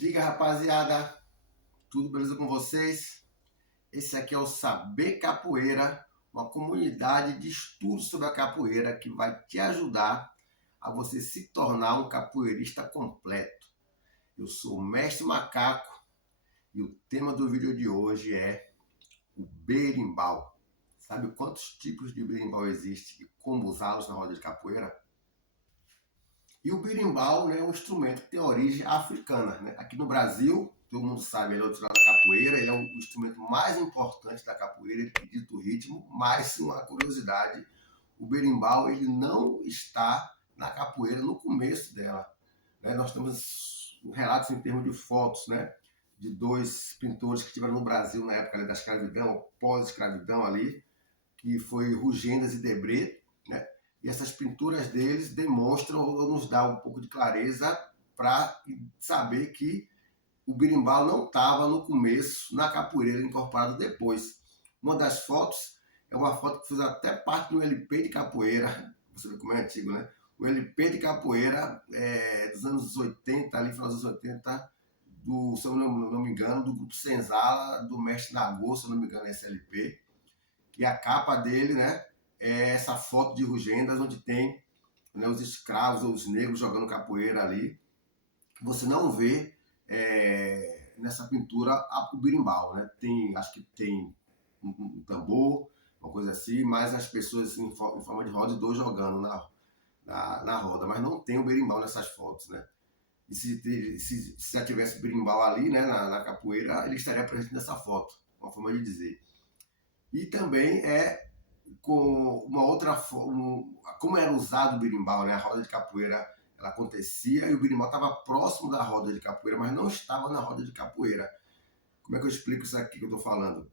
Diga, rapaziada, tudo beleza com vocês? Esse aqui é o Saber Capoeira, uma comunidade de estudos sobre a capoeira que vai te ajudar a você se tornar um capoeirista completo. Eu sou o Mestre Macaco e o tema do vídeo de hoje é o berimbau. Sabe quantos tipos de berimbau existem e como usá-los na roda de capoeira? E o berimbau, né, é um instrumento que tem origem africana, né? Aqui no Brasil, todo mundo sabe, ele é utilizado na capoeira, ele é o instrumento mais importante da capoeira, ele dita o ritmo, mas uma curiosidade, o berimbau ele não está na capoeira no começo dela. Né? Nós temos relatos em termos de fotos, né, de dois pintores que estiveram no Brasil na época da escravidão, pós-escravidão ali, que foi Rugendas e Debré, né? E essas pinturas deles demonstram ou nos dá um pouco de clareza para saber que o berimbau não estava no começo na capoeira, incorporado depois. Uma das fotos é uma foto que fez até parte do LP de capoeira, você vê como é antigo, né? O LP de capoeira dos anos 80, ali final dos 80, se eu não me engano, do grupo Senzala, do Mestre Nagô, se eu não me engano, esse LP. E a capa dele, né, é essa foto de Rugendas, onde tem, né, os escravos ou os negros jogando capoeira ali. Você não vê nessa pintura o berimbau, né? Tem, acho que tem um tambor, uma coisa assim, mas as pessoas em forma de roda e dois jogando na roda, mas não tem o berimbau nessas fotos, né? E se já tivesse berimbau ali, né, na capoeira, ele estaria presente nessa foto, uma forma de dizer. E também com uma outra forma, como era usado o berimbau, né? A roda de capoeira ela acontecia e o berimbau estava próximo da roda de capoeira, mas não estava na roda de capoeira. Como é que eu explico isso aqui que eu estou falando?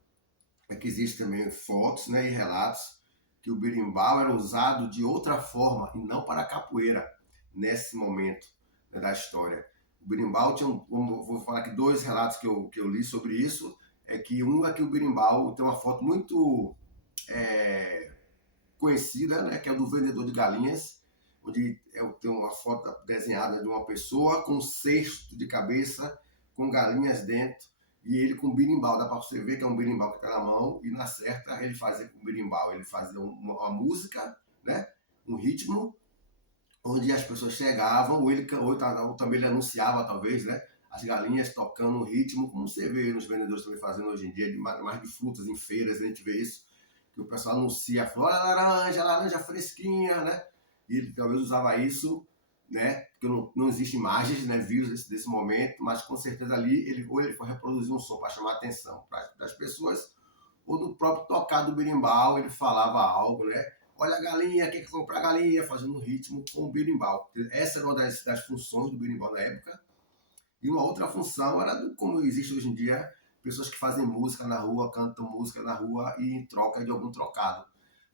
É que existem também fotos, né, e relatos que o berimbau era usado de outra forma e não para a capoeira nesse momento, né, da história. O berimbau tinha vou falar aqui dois relatos que eu li sobre isso. É que um é que o berimbau tem uma foto muito conhecida, né, que é o do vendedor de galinhas, onde tem uma foto desenhada de uma pessoa com um cesto de cabeça, com galinhas dentro, e ele com berimbau. Dá para você ver que é um berimbau que está na mão, e na certa ele fazia com berimbau, ele fazia uma música, né, um ritmo, onde as pessoas chegavam, ou também ele anunciava, talvez, né, as galinhas tocando um ritmo, como você vê nos vendedores também fazendo hoje em dia, mais de frutas em feiras, a gente vê isso, que o pessoal anuncia a flor, laranja fresquinha, né? E ele talvez usava isso, né? Porque não existe imagens, né, vídeos desse momento, mas com certeza ali ele foi reproduzir um som para chamar a atenção das pessoas, ou no próprio tocar do berimbau ele falava algo, né? Olha a galinha, quem quer comprar a galinha, fazendo um ritmo com o berimbau. Essa era uma das funções do berimbau na época. E uma outra função era como existe hoje em dia, pessoas que fazem música na rua, cantam música na rua e em troca de algum trocado.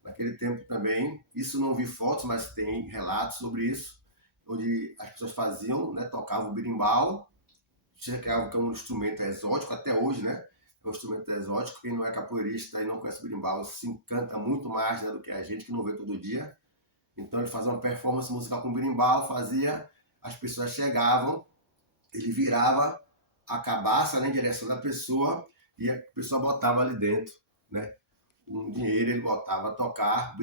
Naquele tempo também, isso não vi fotos, mas tem relatos sobre isso, onde as pessoas faziam, né, tocavam o berimbau, chegavam que é um instrumento exótico, até hoje, né? É um instrumento exótico, quem não é capoeirista e não conhece o berimbau se encanta muito mais, né, do que a gente que não vê todo dia. Então ele fazia uma performance musical com o berimbau, as pessoas chegavam, ele virava a cabaça, né, em direção da pessoa e a pessoa botava ali dentro, né, um dinheiro, ele botava a tocar,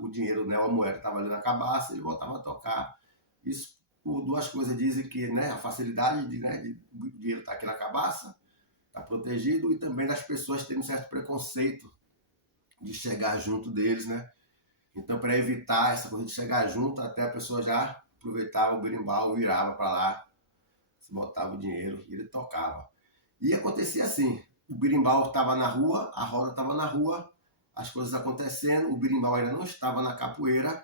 o dinheiro, né, a moeda estava ali na cabaça, ele botava a tocar. Isso por duas coisas, dizem que, né, a facilidade de o dinheiro estar aqui na cabaça, está protegido, e também das pessoas terem um certo preconceito de chegar junto deles, né. Então, para evitar essa coisa de chegar junto, até a pessoa já aproveitava o berimbau, virava para lá, botava o dinheiro e ele tocava. E acontecia assim, o berimbau estava na rua, a roda estava na rua, as coisas acontecendo, o berimbau ainda não estava na capoeira,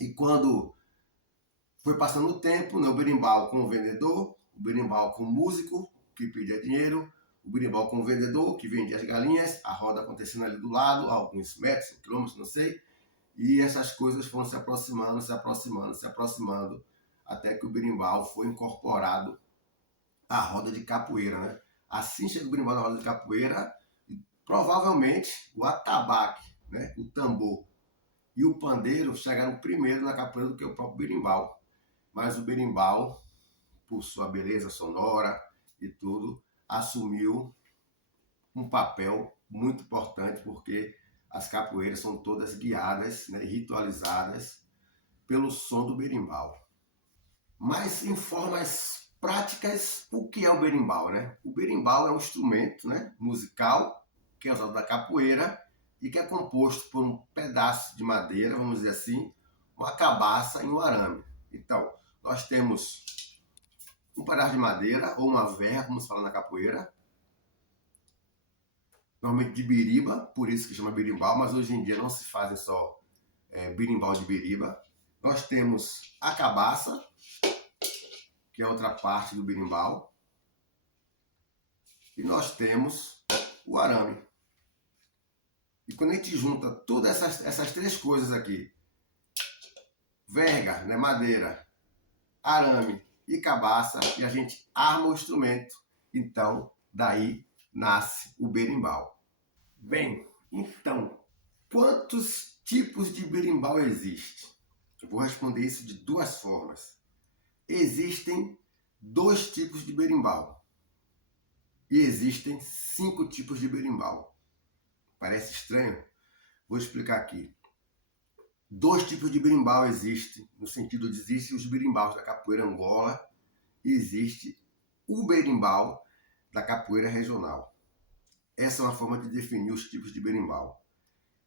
e quando foi passando o tempo, né, o berimbau com o vendedor, o berimbau com o músico, que pedia dinheiro, o berimbau com o vendedor, que vendia as galinhas, a roda acontecendo ali do lado, alguns metros, quilômetros, não sei, e essas coisas foram se aproximando, até que o berimbau foi incorporado à roda de capoeira, né? Assim chega o berimbau na roda de capoeira, provavelmente o atabaque, né, o tambor e o pandeiro chegaram primeiro na capoeira do que o próprio berimbau. Mas o berimbau, por sua beleza sonora e tudo, assumiu um papel muito importante, porque as capoeiras são todas guiadas, né, ritualizadas pelo som do berimbau. Mas em formas práticas, o que é o berimbau, né? O berimbau é um instrumento, né, musical que é usado na capoeira e que é composto por um pedaço de madeira, vamos dizer assim, uma cabaça e um arame. Então, nós temos um pedaço de madeira ou uma verga, como se fala na capoeira, normalmente de biriba, por isso que chama berimbau, mas hoje em dia não se fazem só berimbau de biriba. Nós temos a cabaça, que é outra parte do berimbau, e nós temos o arame. E quando a gente junta todas essas três coisas aqui, verga, né, madeira, arame e cabaça, e a gente arma o instrumento, então daí nasce o berimbau. Bem, então, quantos tipos de berimbau existem? Eu vou responder isso de duas formas. Existem 2 tipos de berimbau e existem 5 tipos de berimbau. Parece estranho? Vou explicar aqui. 2 tipos de berimbau existem, no sentido de existem os berimbaus da capoeira Angola e existe o berimbau da capoeira regional. Essa é uma forma de definir os tipos de berimbau.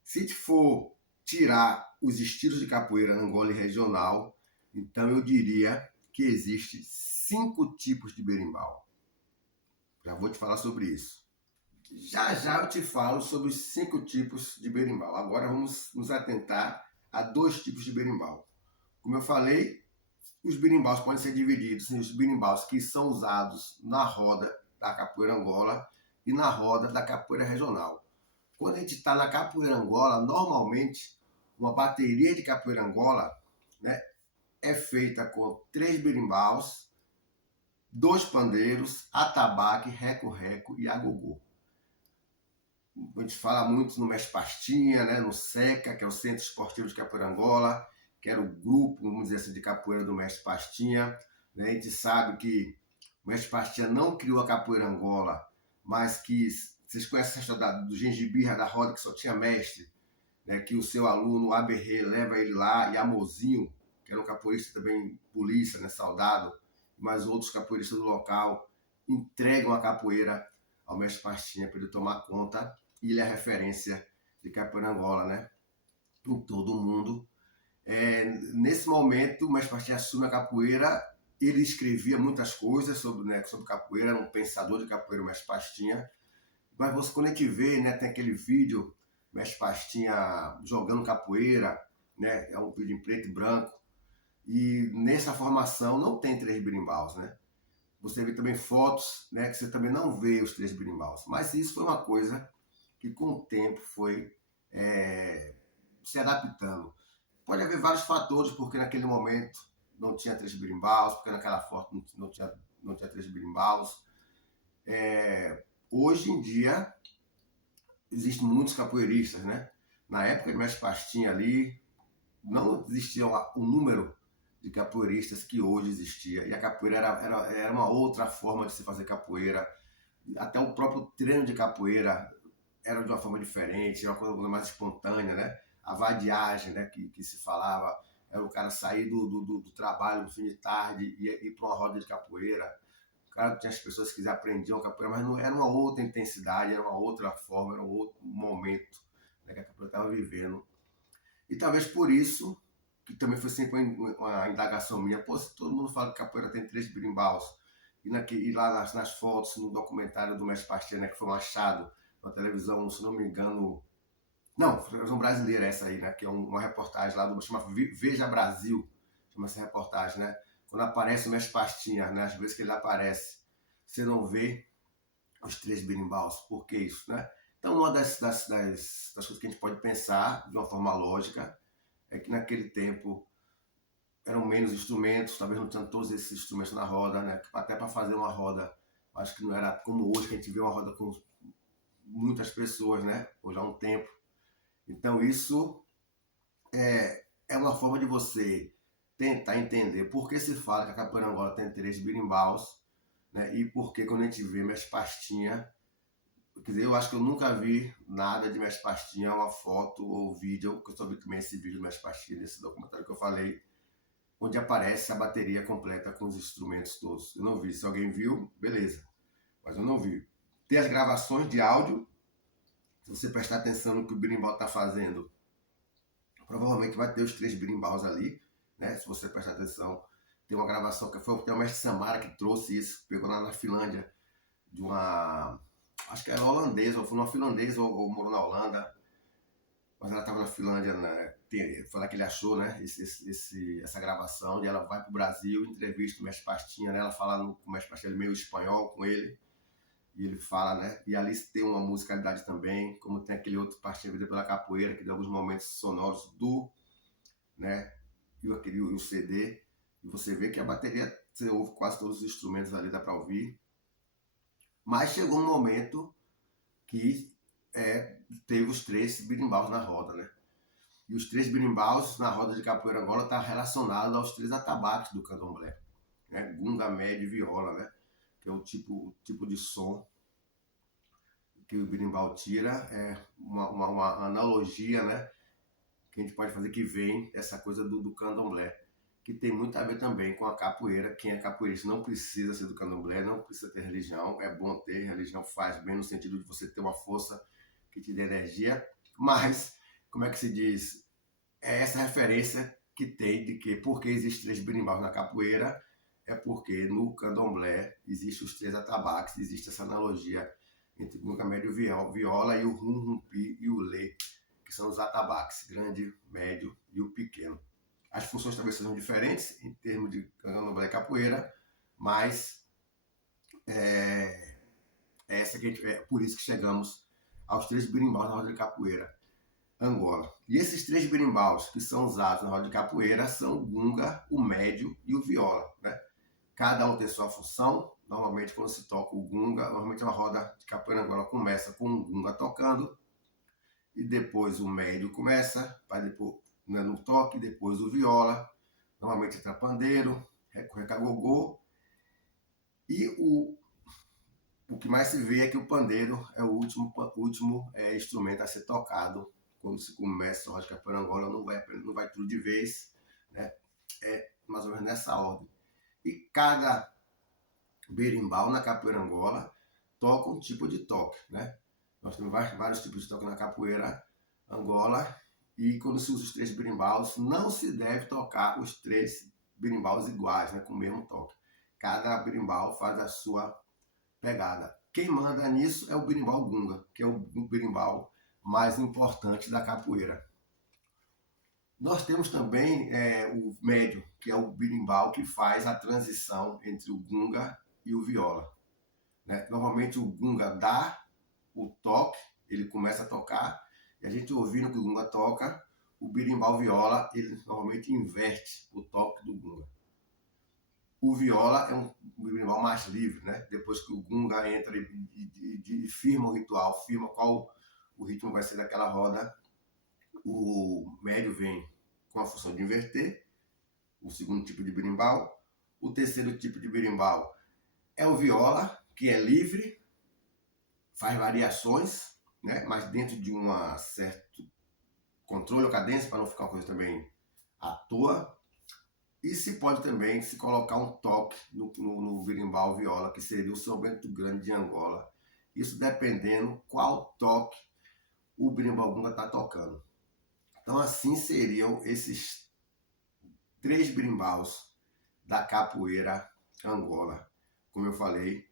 Se for tirar os estilos de capoeira Angola e regional, então eu diria que existe 5 tipos de berimbau. Já vou te falar sobre isso. Já já eu te falo sobre os 5 tipos de berimbau. Agora vamos nos atentar a 2 tipos de berimbau. Como eu falei, os berimbaus podem ser divididos em os berimbaus que são usados na roda da capoeira Angola e na roda da capoeira regional. Quando a gente está na capoeira Angola, normalmente uma bateria de capoeira Angola, né, é feita com 3 berimbaus, 2 pandeiros, atabaque, reco-reco e agogô. A gente fala muito no Mestre Pastinha, né, no SECA, que é o Centro Esportivo de Capoeira Angola, que era o grupo, vamos dizer assim, de capoeira do Mestre Pastinha. Né? A gente sabe que o Mestre Pastinha não criou a capoeira Angola, mas que vocês conhecem a história do Gengibirra da roda, que só tinha mestre, né, que o seu aluno, o Aberrê, leva ele lá, e Amozinho, que era um capoeirista também, polícia, né, soldado, mas outros capoeiristas do local entregam a capoeira ao Mestre Pastinha para ele tomar conta, e ele é a referência de capoeira Angola, né, em todo o mundo. Nesse momento, o Mestre Pastinha assume a capoeira, ele escrevia muitas coisas sobre, né, sobre capoeira, era um pensador de capoeira, o Mestre Pastinha, mas você, quando a gente vê, né, tem aquele vídeo, Mestre Pastinha jogando capoeira, né, é um vídeo em preto e branco, e nessa formação não tem 3 berimbaus, né? Você vê também fotos, né, que você também não vê os 3 berimbaus, mas isso foi uma coisa que com o tempo foi se adaptando. Pode haver vários fatores, porque naquele momento não tinha 3 berimbaus, porque naquela foto não tinha 3 berimbaus. Hoje em dia, existem muitos capoeiristas, né? Na época de Mestre Pastinha ali, não existia o número de capoeiristas que hoje existia. E a capoeira era uma outra forma de se fazer capoeira. Até o próprio treino de capoeira era de uma forma diferente, era uma coisa mais espontânea, né? A vadiagem, né, que se falava, era o cara sair do trabalho no fim de tarde e ir para uma roda de capoeira. Claro que tinha as pessoas que aprendiam capoeira, mas não era uma outra intensidade, era uma outra forma, era um outro momento, né, que a capoeira estava vivendo. E talvez por isso, que também foi sempre uma indagação minha, pô, se todo mundo fala que capoeira tem 3 berimbaus, e lá nas fotos, no documentário do Mestre Pastinha, né, que foi um achado na televisão, se não me engano, não, televisão brasileira essa aí, né, que é uma reportagem lá do chama Veja Brasil, chama essa reportagem, né, quando aparece o Mestre Pastinha, né, às vezes que ele aparece, você não vê os 3 berimbaus, por que isso, né? Então, uma das coisas que a gente pode pensar de uma forma lógica é que naquele tempo eram menos instrumentos, talvez não tinham todos esses instrumentos na roda, né? Até para fazer uma roda, acho que não era como hoje, que a gente vê uma roda com muitas pessoas, né? Hoje há um tempo. Então, isso é uma forma de você tentar entender por que se fala que a capoeira Angola tem 3 birimbaus, né? E por que quando a gente vê Mestre Pastinha, quer dizer, eu acho que eu nunca vi nada de Mestre Pastinha, uma foto ou vídeo, que eu só vi também esse vídeo do Mestre Pastinha, desse documentário que eu falei, onde aparece a bateria completa com os instrumentos todos. Eu não vi. Se alguém viu, beleza. Mas eu não vi. Tem as gravações de áudio. Se você prestar atenção no que o berimbau está fazendo, provavelmente vai ter os 3 berimbaus ali, né? Se você prestar atenção, tem uma gravação que foi o mestre Samara que trouxe isso, pegou lá na Finlândia, de uma, acho que era holandesa, ou foi uma finlandesa, ou morou na Holanda, mas ela estava na Finlândia, né? Foi lá que ele achou, né? Essa gravação, e ela vai para o Brasil, entrevista o mestre Pastinha, né? Ela fala com o mestre Pastinha meio espanhol com ele, e ele fala, né? E ali tem uma musicalidade também, como tem aquele outro Pastinha Vida pela Capoeira, que dá alguns momentos sonoros do, né? E o CD, e você vê que a bateria, você ouve quase todos os instrumentos ali, dá para ouvir. Mas chegou um momento que teve os 3 birimbaus na roda, né? E os 3 birimbaus na roda de capoeira Angola tá relacionado aos 3 atabaques do candomblé, né? Gunga, médio e viola, né? Que é o tipo de som que o birimbau tira, é uma analogia, né? Que a gente pode fazer que vem essa coisa do candomblé, que tem muito a ver também com a capoeira. Quem é capoeirista não precisa ser do candomblé, não precisa ter religião, é bom ter, religião faz bem no sentido de você ter uma força que te dê energia, mas, como é que se diz, é essa referência que tem de que porque existem 3 birimbaus na capoeira, é porque no candomblé existem os 3 atabaques, existe essa analogia entre o gunga, médio, viola e o rum-rumpi e o lê, que são os atabaques, grande, médio e o pequeno. As funções talvez sejam diferentes em termos de candomblé e capoeira, mas essa que é por isso que chegamos aos 3 birimbaus na roda de capoeira Angola. E esses 3 birimbaus que são usados na roda de capoeira são o gunga, o médio e o viola, né? Cada um tem sua função. Normalmente, quando se toca o gunga, normalmente uma roda de capoeira Angola começa com o gunga tocando, e depois o médio começa, para depois, né, no toque, depois o viola, normalmente entra pandeiro, recagogô, e o que mais se vê é que o pandeiro é o último instrumento a ser tocado quando se começa a roda de capoeira Angola, não vai tudo de vez, né? É mais ou menos nessa ordem. E cada berimbau na capoeira Angola toca um tipo de toque, né? Nós temos vários tipos de toque na capoeira Angola, e quando se usa os 3 berimbaus, não se deve tocar os 3 berimbaus iguais, né, com o mesmo toque. Cada berimbau faz a sua pegada. Quem manda nisso é o berimbau gunga, que é o berimbau mais importante da capoeira. Nós temos também o médio, que é o berimbau que faz a transição entre o gunga e o viola, né? Normalmente o gunga dá o toque, ele começa a tocar, e a gente ouvindo que o gunga toca, o berimbau viola, ele normalmente inverte o toque do gunga. O viola é um berimbau mais livre, né? Depois que o gunga entra e firma o ritual, firma qual o ritmo vai ser daquela roda, o médio vem com a função de inverter, o segundo tipo de berimbau. O terceiro tipo de berimbau é o viola, que é livre, faz variações, né? Mas dentro de um certo controle ou cadência, para não ficar uma coisa também à toa. E se pode também se colocar um toque no berimbau viola, que seria o São Bento Grande de Angola. Isso dependendo qual toque o berimbau gunga está tocando. Então assim seriam esses 3 berimbaus da capoeira Angola. Como eu falei,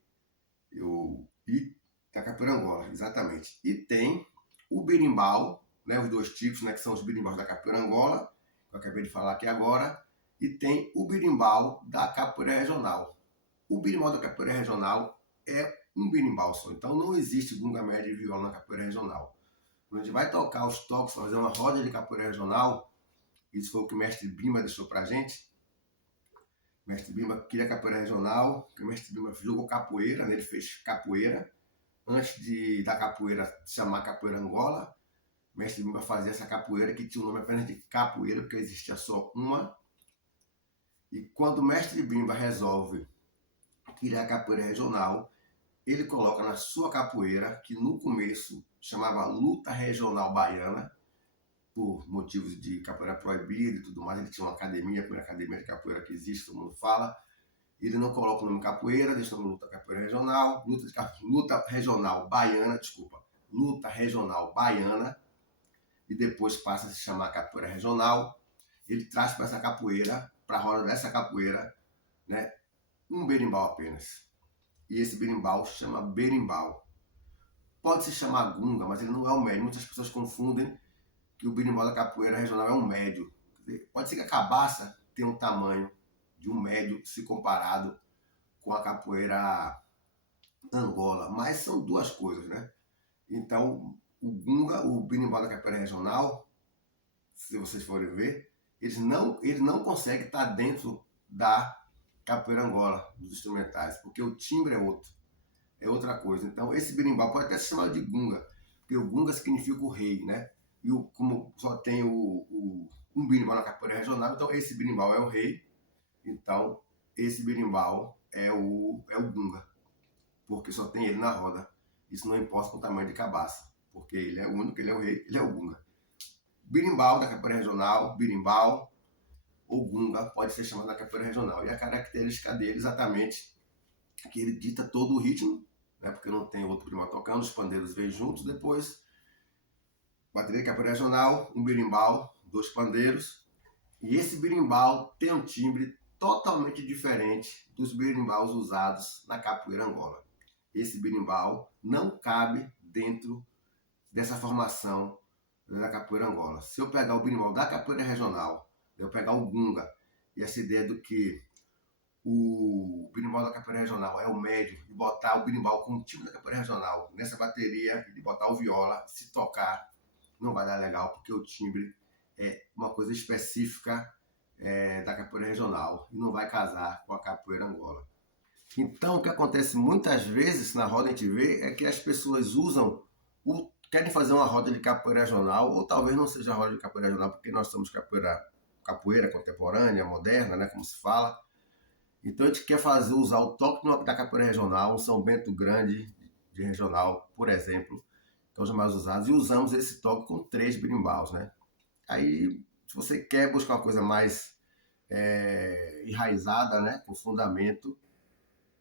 e da capoeira Angola, exatamente. E tem o berimbau, né, os 2 tipos, né, que são os berimbaus da capoeira Angola, que eu acabei de falar aqui agora, e tem o berimbau da capoeira regional. O berimbau da capoeira regional é um berimbau só, então não existe gunga, médio e viola na capoeira regional. Quando a gente vai tocar os toques, fazer uma roda de capoeira regional, isso foi o que o mestre Bimba deixou pra gente. O mestre Bimba queria capoeira regional, o mestre Bimba jogou capoeira, né, ele fez capoeira, antes da capoeira se chamar capoeira Angola. O mestre Bimba fazia essa capoeira que tinha o nome apenas de capoeira, porque existia só uma. E quando o mestre Bimba resolve criar a capoeira regional, ele coloca na sua capoeira, que no começo chamava Luta Regional Baiana, por motivos de capoeira proibida e tudo mais. Ele tinha uma academia, a primeira academia de capoeira que existe, todo mundo fala. Ele não coloca o nome capoeira, deixa o nome Luta Capoeira Regional, Luta Regional Baiana, desculpa, Luta Regional Baiana, e depois passa a se chamar Capoeira Regional. Ele traz para essa capoeira, para a roda dessa capoeira, né, um berimbau apenas. E esse berimbau chama berimbau. Pode se chamar gunga, mas ele não é o médio. Muitas pessoas confundem que o berimbau da capoeira regional é um médio. Pode ser que a cabaça tenha um tamanho de um médio se comparado com a capoeira Angola, mas são duas coisas, né? Então, o gunga, o berimbau da capoeira regional, se vocês forem ver, ele não consegue estar dentro da capoeira Angola, dos instrumentais, porque o timbre é outro, é outra coisa. Então, esse berimbau pode até ser chamado de gunga, porque o gunga significa o rei, né? E como só tem um berimbau na capoeira regional, então esse berimbau é o rei. Então, esse berimbau é o gunga, porque só tem ele na roda. Isso não importa com o tamanho de cabaça, porque ele é o único, ele é o rei, ele é o gunga. Berimbau da capoeira regional, berimbau ou gunga pode ser chamado da capoeira regional. E a característica dele exatamente é que ele dita todo o ritmo, né, porque não tem outro berimbau tocando, os pandeiros vêm juntos, depois bateria de capoeira regional, um berimbau, dois pandeiros. E esse berimbau tem um timbre totalmente diferente dos berimbaus usados na capoeira Angola. Esse berimbau não cabe dentro dessa formação da capoeira Angola. Se eu pegar o berimbau da capoeira regional, eu pegar o gunga, e essa ideia do que o berimbau da capoeira regional é o médio, e botar o berimbau com o timbre da capoeira regional nessa bateria, e botar o viola, se tocar, não vai dar legal, porque o timbre é uma coisa específica da capoeira regional e não vai casar com a capoeira Angola. Então, o que acontece muitas vezes na roda a gente vê é que as pessoas querem fazer uma roda de capoeira regional, ou talvez não seja roda de capoeira regional, porque nós somos capoeira contemporânea, moderna, né, como se fala. Então a gente quer usar o toque da capoeira regional, um São Bento Grande de regional, por exemplo, que é os mais usados, e usamos esse toque com 3 berimbaus, né? Aí, se você quer buscar uma coisa mais enraizada, né, com fundamento,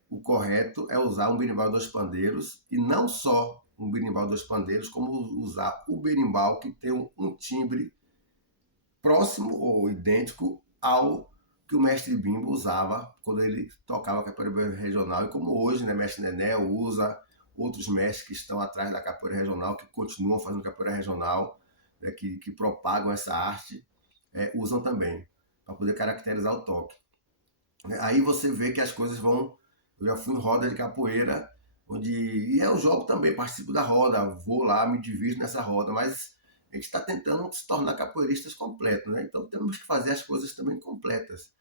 o correto é usar um berimbau dos pandeiros, e não só um berimbau dos pandeiros, como usar o berimbau que tem um timbre próximo ou idêntico ao que o mestre Bimbo usava quando ele tocava capoeira regional, e como hoje, né, mestre Nené usa, outros mestres que estão atrás da capoeira regional, que continuam fazendo capoeira regional, né, que propagam essa arte, usam também, para poder caracterizar o toque. Aí você vê que as coisas vão... Eu já fui em roda de capoeira, e eu jogo também, participo da roda, vou lá, me divirto nessa roda, mas a gente está tentando se tornar capoeiristas completos, né? Então temos que fazer as coisas também completas.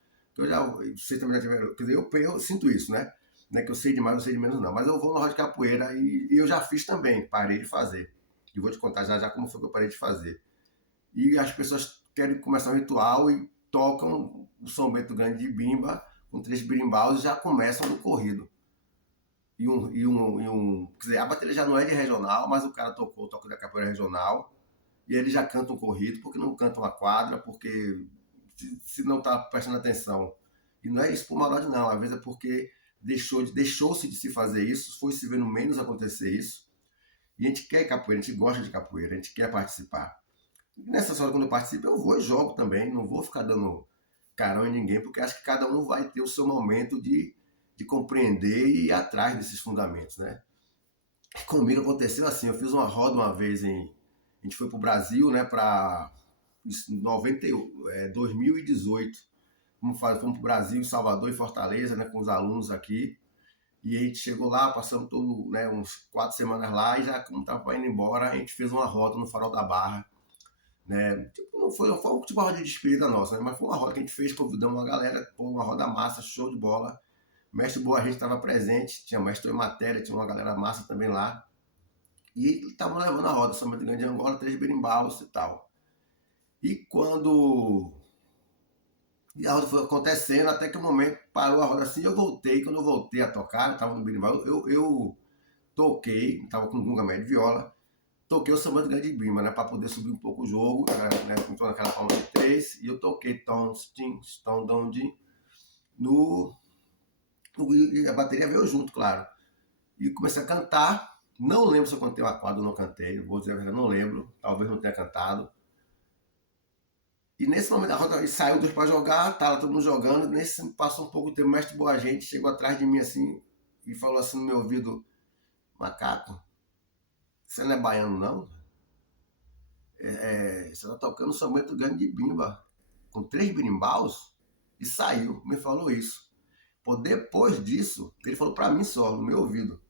Você também já tiveram, quer dizer, eu sinto isso, né? Não é que eu sei de mais, eu sei de menos, não. Mas eu vou na roda de capoeira e eu já fiz também, parei de fazer. E vou te contar já como foi que eu parei de fazer. E as pessoas querem começar um ritual e tocam o São Bento Grande de Bimba com 3 berimbaus e já começam no corrido. Quer dizer, a bateria já não é de regional, mas o cara tocou o toque da capoeira regional e ele já canta um corrido, porque não canta uma quadra, porque se não está prestando atenção. E não é isso por maldade, não. Às vezes é porque deixou-se de se fazer isso, foi se vendo menos acontecer isso. E a gente quer capoeira, a gente gosta de capoeira, a gente quer participar. E nessas horas, quando eu participo, eu vou e jogo também, não vou ficar dando carão em ninguém, porque acho que cada um vai ter o seu momento de compreender e ir atrás desses fundamentos, né? Comigo aconteceu assim, eu fiz uma roda uma vez a gente foi para o Brasil, né, para 2018. Fomos para o Brasil, Salvador e Fortaleza, né, com os alunos aqui. E a gente chegou lá, passamos uns 4 semanas lá, e já como estava indo embora, a gente fez uma roda no Farol da Barra. Né? Não foi tipo uma roda de despedida nossa, né? Mas foi uma roda que a gente fez, convidamos uma galera, uma roda massa, show de bola. O mestre Boa Gente estava presente, tinha o mestre em matéria, tinha uma galera massa também lá. E estavam levando a roda, São Bento Grande de Angola, 3 berimbaus e tal. E quando E a roda foi acontecendo até que o momento parou a roda assim, eu voltei. Quando eu voltei a tocar, eu estava no berimbau, eu toquei, estava com gunga médio de viola, toquei o samba de grande bimba, né, para poder subir um pouco o jogo, né, entrou naquela palma de três, e eu toquei tons, tins, tom, dom, din, no, e a bateria veio junto, claro. E comecei a cantar, não lembro se eu cantei o aquado ou não cantei, vou dizer a verdade, não lembro, talvez não tenha cantado. E nesse momento a roda saiu dos para jogar, tava todo mundo jogando, nesse passou um pouco de tempo, o mestre Boa Gente chegou atrás de mim assim e falou assim no meu ouvido: Macaco, você não é baiano não? Você tá tocando somente o ganho de bimba, com 3 birimbaus? E saiu, me falou isso. Pô, depois disso, ele falou pra mim só, no meu ouvido.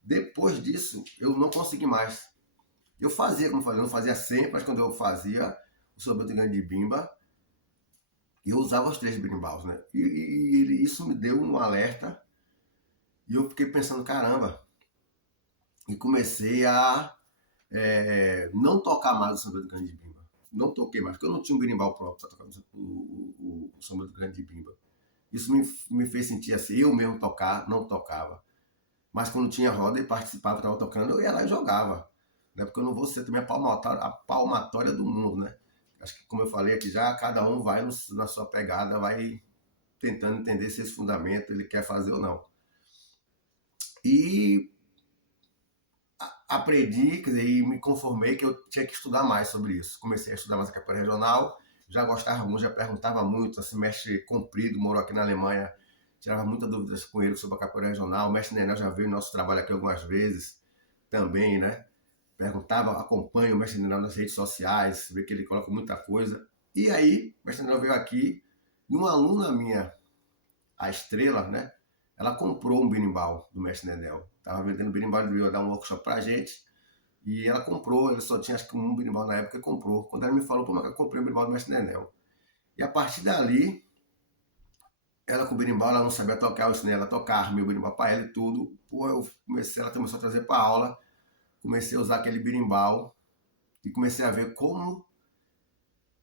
Depois disso, eu não consegui mais. Eu fazia, como eu falei, eu não fazia sempre, mas quando eu fazia o somente o ganho de bimba, eu usava os 3 birimbaus, né? E isso me deu um alerta e eu fiquei pensando, caramba, e comecei a não tocar mais o samba do grande bimba. Não toquei mais, porque eu não tinha um berimbau próprio para tocar o samba do grande bimba. Isso me fez sentir assim, eu mesmo tocar, não tocava. Mas quando tinha roda e participava, estava tocando, eu ia lá e jogava. Né? Porque eu não vou ser também a palmatória do mundo, né? Acho que, como eu falei aqui já, cada um vai na sua pegada, vai tentando entender se esse fundamento ele quer fazer ou não. E aprendi, quer dizer, e me conformei que eu tinha que estudar mais sobre isso. Comecei a estudar mais a capoeira regional, já gostava muito, já perguntava muito, assim, mestre Comprido, morou aqui na Alemanha, tirava muitas dúvidas com ele sobre a capoeira regional, o mestre Nenel já veio no nosso trabalho aqui algumas vezes, também, né? Perguntava, acompanho o mestre Nenel nas redes sociais, vê que ele coloca muita coisa. E aí, o mestre Nenel veio aqui, e uma aluna minha, a Estrela, né? Ela comprou um berimbau do mestre Nenel. Tava vendendo berimbau, ele veio dar um workshop pra gente. E ela comprou, ele só tinha acho que um berimbau na época e comprou. Quando ela me falou, pô, mas eu comprei um berimbau do mestre Nenel. E a partir dali, ela com o berimbau, ela não sabia tocar, eu ensinei ela a tocar, meu berimbau pra ela e tudo. Pô, eu comecei, ela começou a trazer pra aula, comecei a usar aquele berimbau e comecei a ver como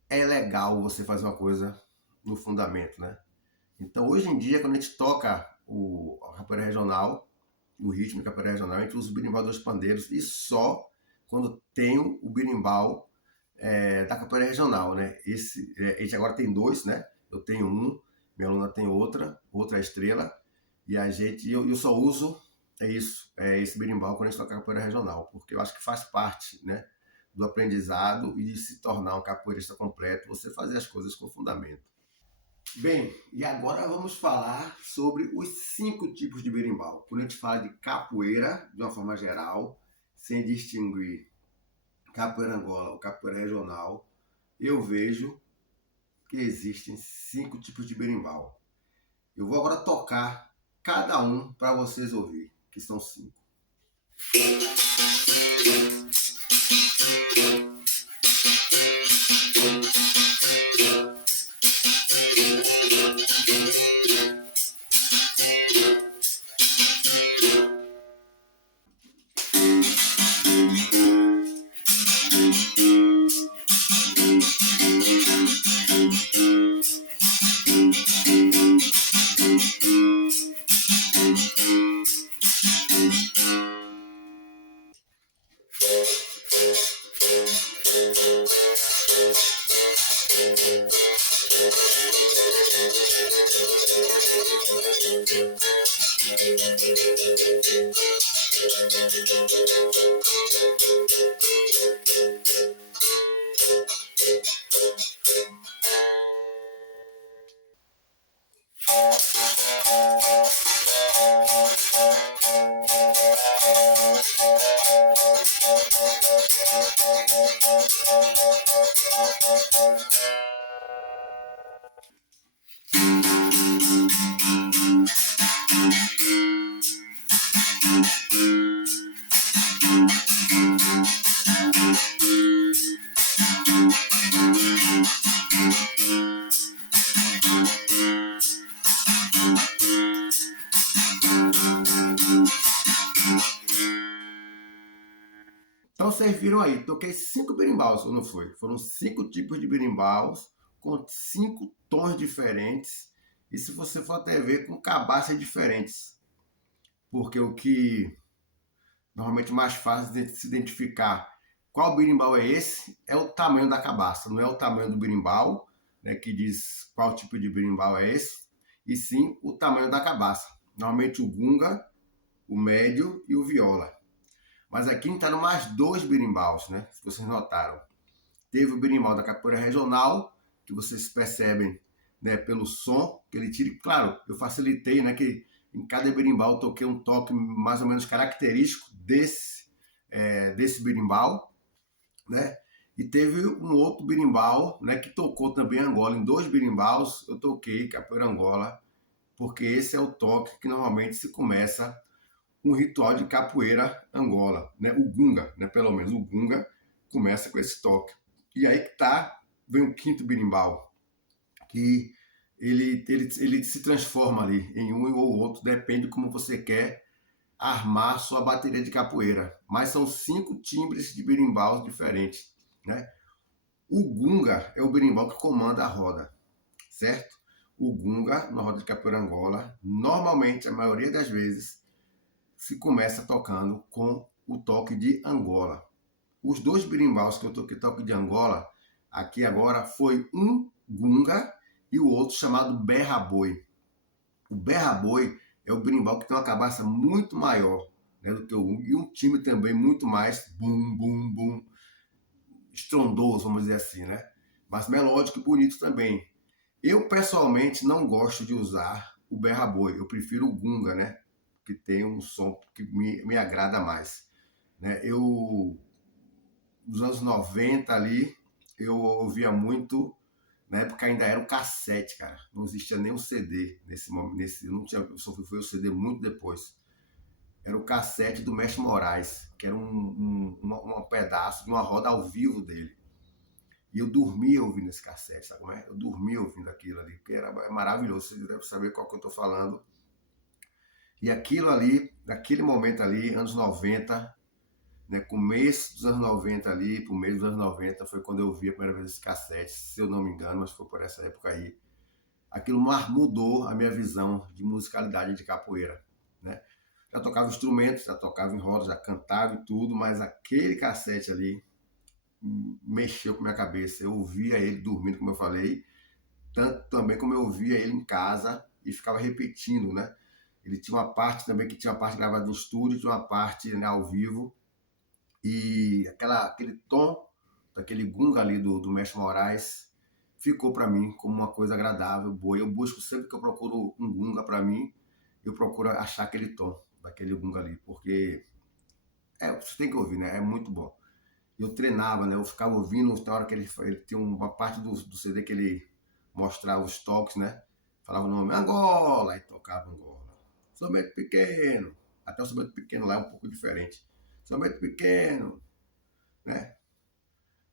é legal você fazer uma coisa no fundamento, né? Então, hoje em dia, quando a gente toca a capoeira regional, o ritmo da capoeira regional, a gente usa o berimbau dos pandeiros e só quando tem o berimbau da capoeira regional, né? A gente agora tem 2, né? Eu tenho um, minha aluna tem outra estrela, e eu só uso, esse berimbau quando a gente toca capoeira regional, porque eu acho que faz parte, né? Do aprendizado e de se tornar um capoeirista completo, você fazer as coisas com fundamento. Bem, e agora vamos falar sobre os 5 tipos de berimbau. Quando a gente fala de capoeira, de uma forma geral, sem distinguir capoeira Angola ou capoeira regional, eu vejo que existem 5 tipos de berimbau. Eu vou agora tocar cada um para vocês ouvir, que são 5. Então vocês viram aí, toquei 5 berimbaus, ou não foi? Foram 5 tipos de berimbaus, com 5 tons diferentes e, se você for até ver, com cabaças diferentes. Porque o que normalmente mais fácil de se identificar qual berimbau é esse é o tamanho da cabaça, não é o tamanho do berimbau, né, que diz qual tipo de berimbau é esse, e sim o tamanho da cabaça. Normalmente o gunga, o médio e o viola. Mas aqui entraram mais 2 berimbaus, né? Se vocês notaram. Teve o berimbau da capoeira regional, que vocês percebem, né, pelo som que ele tira. Claro, eu facilitei, né, que em cada berimbau eu toquei um toque mais ou menos característico desse berimbau, né? E teve um outro berimbau, né, que tocou também Angola. Em 2 berimbaus eu toquei capoeira Angola, porque esse é o toque que normalmente se começa um ritual de capoeira Angola, né? O gunga, né? Pelo menos o gunga começa com esse toque. E aí que tá, vem o quinto berimbau, que ele se transforma ali em um ou outro, depende de como você quer armar sua bateria de capoeira. Mas são 5 timbres de berimbaus diferentes, né? O gunga é o berimbau que comanda a roda, certo? O gunga, na roda de capoeira Angola, normalmente, a maioria das vezes, se começa tocando com o toque de Angola. Os 2 berimbaus que eu toquei toque de Angola, aqui agora, foi um gunga e o outro chamado berra-boi. O berra-boi é o berimbau que tem uma cabaça muito maior, né, do que o gunga, e um time também muito mais bum, bum, bum, estrondoso, vamos dizer assim, né? Mas melódico e bonito também. Eu, pessoalmente, não gosto de usar o berra-boi, eu prefiro o gunga, né? Que tem um som que me agrada mais. Né? Nos anos 90 ali, eu ouvia muito, na época ainda era o cassete, cara. Não existia nem um CD nesse momento, não tinha, só foi o CD muito depois. Era o cassete do Mestre Moraes, que era um pedaço de uma roda ao vivo dele. E eu dormia ouvindo esse cassete, sabe como é? Eu dormia ouvindo aquilo ali, porque era maravilhoso. Você deve saber qual que eu estou falando. E aquilo ali, naquele momento ali, anos 90, né, começo dos anos 90 ali, pro meio dos anos 90, foi quando eu vi a primeira vez esse cassete, se eu não me engano, mas foi por essa época aí. Aquilo mudou a minha visão de musicalidade de capoeira, né? Já tocava instrumentos, já tocava em rodas, já cantava e tudo, mas aquele cassete ali mexeu com a minha cabeça. Eu ouvia ele dormindo, como eu falei, tanto também como eu ouvia ele em casa e ficava repetindo, né? Ele tinha uma parte também que tinha uma parte gravada no estúdio, tinha uma parte, né, ao vivo, e aquele tom daquele gunga ali do Mestre Moraes ficou para mim como uma coisa agradável, boa. Eu busco sempre que eu procuro um gunga para mim, eu procuro achar aquele tom daquele gunga ali, porque você tem que ouvir, né? É muito bom. Eu treinava, né? Eu ficava ouvindo, na hora que ele tinha uma parte do CD que ele mostrava os toques, né? Falava o nome Angola, e tocava Angola. Somente pequeno. Até o somente pequeno lá é um pouco diferente. Somente pequeno, né?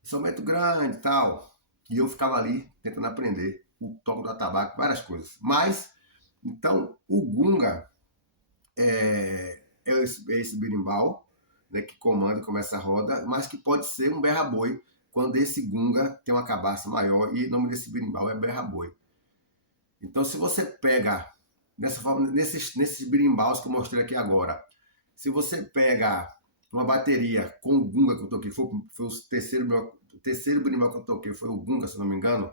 Somente grande e tal. E eu ficava ali tentando aprender o toque do atabaque, várias coisas. Mas, então, o gunga é esse berimbau, né, que comanda e começa a roda, mas que pode ser um berra-boi quando esse gunga tem uma cabaça maior e o nome desse berimbau é berra-boi. Então, se você pega nessa forma, nesses berimbaus que eu mostrei aqui agora, se você pega uma bateria com o gunga que eu toquei, foi o terceiro berimbau que eu toquei, foi o gunga, se não me engano.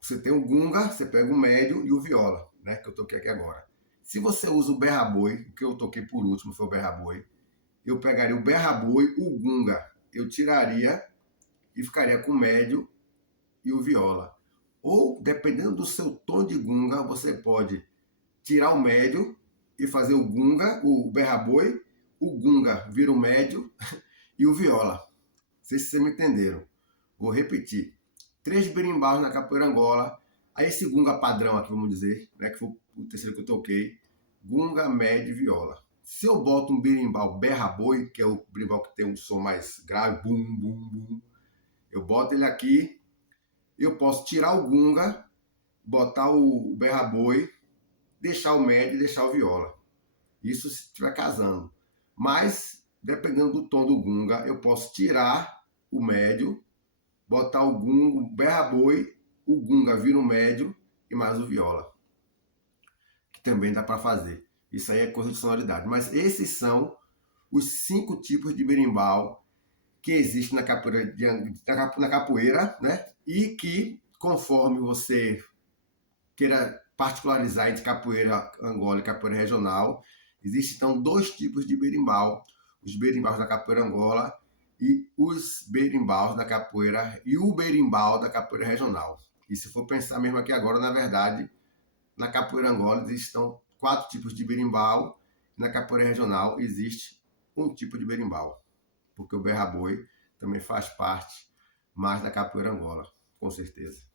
Você tem o gunga, você pega o médio e o viola, né, que eu toquei aqui agora. Se você usa o berra-boi, o que eu toquei por último foi o berra-boi, eu pegaria o berra-boi, o gunga, eu tiraria e ficaria com o médio e o viola. Ou, dependendo do seu tom de gunga, você pode tirar o médio e fazer o gunga, o berra-boi, o gunga vira o médio e o viola. Não sei se vocês me entenderam. Vou repetir. 3 berimbaus na capoeira Angola. Aí esse gunga padrão aqui, vamos dizer, né, que foi o terceiro que eu toquei. Gunga, médio e viola. Se eu boto um berimbau berra-boi, que é o berimbau que tem um som mais grave, bum, bum, bum, eu boto ele aqui, eu posso tirar o gunga, botar o berra-boi, deixar o médio e deixar o viola. Isso se estiver casando. Mas, dependendo do tom do gunga, eu posso tirar o médio botar o gunga, o berra-boi, o gunga vira o médio e mais o viola, que também dá para fazer. Isso aí é coisa de sonoridade. Mas esses são os 5 tipos de berimbau que existem na capoeira, né? E que, conforme você queira particularizar entre capoeira Angola e capoeira regional, existem então 2 tipos de berimbau: os berimbaus da capoeira Angola e os berimbaus da capoeira e o berimbau da capoeira regional. E se for pensar mesmo aqui agora, na verdade, na capoeira Angola existem 4 tipos de berimbau, na capoeira regional existe um tipo de berimbau, porque o berra-boi também faz parte mais da capoeira Angola, com certeza.